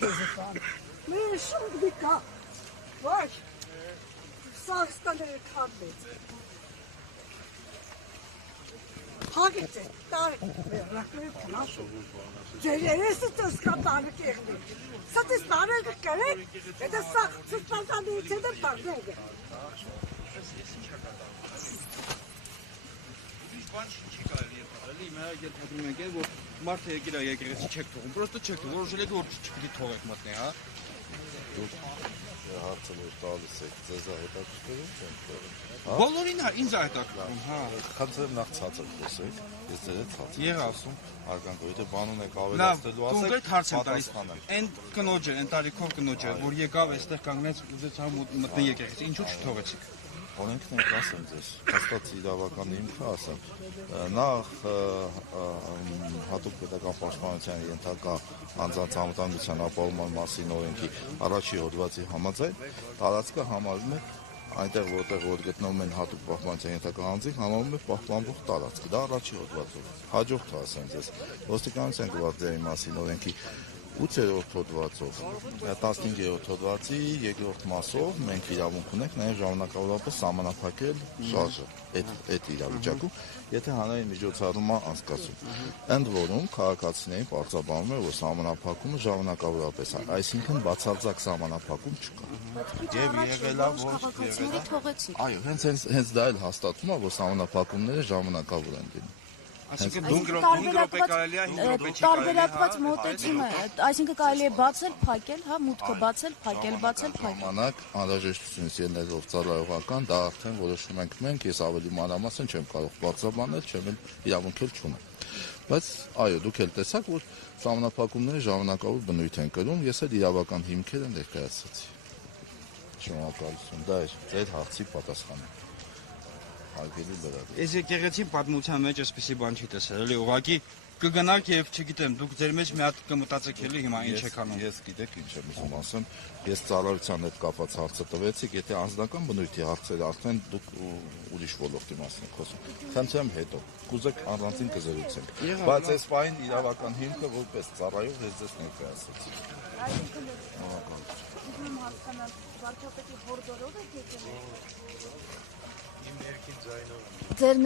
Շունկ դիկա, վայ, սաղստաները կանդեց, հագեց է, տարեք, վերնակները կնաշում, ձեր երեսը ծսկա տարեք եղնի, սատիս տարեկը կրեք, եթե սաղ ծսպանտանից հետը տարնեք է։ Բան չի կարելի ապրել, իմ հայագետադրում ենք են, որ մարդը եկել է եկեղեցի չեք թողում, պրոստը չեք թողում, որոշել եք որ չպիտի թողեք մտնի, հա։ Հարցը որ տալիս եք, ձեզ հետաքրքրում չեմ թողում։ Բոլորին ինձ հետաքրքրում, հա։ Խնդրեմ նախ ցածր խոսեք, ես ձեր հետ ցածր։ Եղա ասում։ Արգանդո, եթե բան ունեք ավելացնելու ասեք, կոնկրետ հարց եմ տալիս։ Այն կնոջը, այն տարիքով կնոջը, որ եկավ այստեղ կանգնեց, ուզեց հա մտնի եկեղեցի, ինչու չթողեցիք։ Օրենքն ենք ասեմ ձեզ, հաստատ իրավական հիմքը ասեմ, նախ հատուկ պետական պաշտպանության ենթակա անձանց անվտանգության ապահովման մասին օրենքի առաջի հոդվածի համաձայն տարածքը համարվում է այնտեղ որտեղ որ գտնվում են հատուկ պաշտպանության ենթակա անձինք համարվում է պահպանվող տարածք, դա առաջի հոդվածով, հաջորդը ասեմ ձեզ, ոստիկանության գվարդիայի մասին օրենքի 8-րդ հոդվածով, 15-րդ հոդվածի 2-րդ մասով մենք իրավունք ունենք նաև ժամանակավորապես սահմանափակել շարժը այդ իրավիճակում, եթե հանրային միջոցառում անցկացում։ Ընդ որում քաղաքացիներին պարզաբանում է, որ սահմանափակումը ժամանակավորապես է, այսինքն բացարձակ սահմանափակում չկա։ Եվ եղել է որ այո, հենց դա էլ հաստատում է, որ սահմանափակումները ժամանակավոր են լինում։ Այսինքն 5 րոպե կարելի է, 5 րոպե չի կարելի։ Տարբերակված մոտեցումը, այսինքն կարելի է բացել, փակել, հա, մուտքը բացել, փակել, բացել, փակել։ Ժամանակ անհրաժեշտությունից ելնելով ծառայողական, դա արդեն որոշում ենք մենք, ես ավելի մանրամասն չեմ կարող բացաբանել, չեմ էլ իրավունք էլ չունեմ։ Բայց այո, դուք էլ տեսաք, որ սահմանափակումները ժամանակավոր բնույթ են կրում, ես էլ իրավական հիմքերը ներկայացրեցի։ Շնորհակալություն, դա էր ձեր հարցի պատասխանը։ Ես եկեղեցի պատմության մեջ այսպիսի բան չի տեսել, էլի ուղղակի կգնաք եւ չգիտեմ, դուք ձեր մեջ մի հատ կմտածեք էլի հիմա ինչ եք անում։ Ես գիտեք ինչ եմ ուզում ասեմ, ես ծառայության հետ կապված հարցը տվեցիք, եթե անձնական բնույթի հարցերը արդեն դուք ուրիշ ոլորտի մասին եք խոսում։ Խնդրեմ հետո, կուզեք առանձին կզրուցենք։ Բայց այս պահին իրավական հիմքը որպես ծառայող ես ձեզ ներկայացրեցի։ Ձեր